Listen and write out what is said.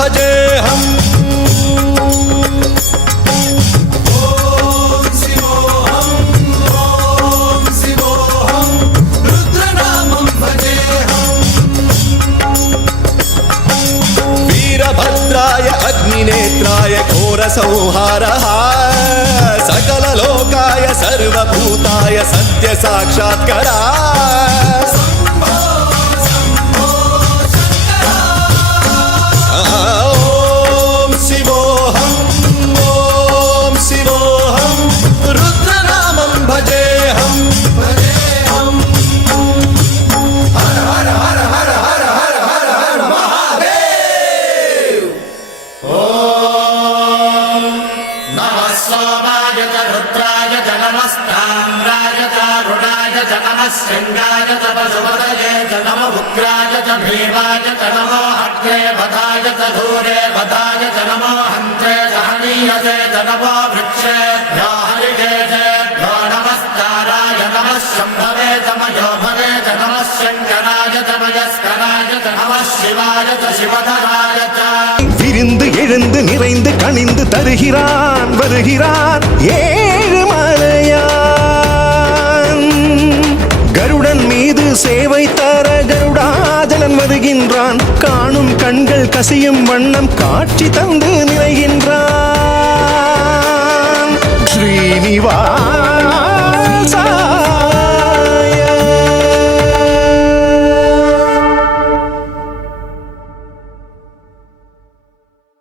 भजेऽहम् अग्निनेत्राय घोरसंहारः सकललोकाय सर्वभूताय सत्यसाक्षात्करा ॐ शिवोऽहम् ॐ शिवोऽहम् रुद्रनामं भजेऽहम् हर हर हर हर हर हर हर हर महादेव रुद्राय च नमस्ताम्राय च रुणाय च नमः शृङ्गाय च पशुपतये च नमः उग्राय च भीमाय च नमो अग्रे वधाय च धूरे वधाय च नमो हन्त्रे च हनीयसे च नमो वृक्षेभ्यो हरिकेशेभ्यो नमस्काराय नमः शम्भवे च मयोभवे च नमः शङ्कराय च मयस्कराय च नमः शिवाय च शिवधराय च விரிந்து எழுந்து நிறைந்து கனிந்து தருகிறான் வருகிறான் ஏழுமலையான் கருடன் மீது சேவை தர கருடாஜலன் வருகின்றான் காணும் கண்கள் கசியும் வண்ணம் காட்சி தந்து நிறைகின்றான்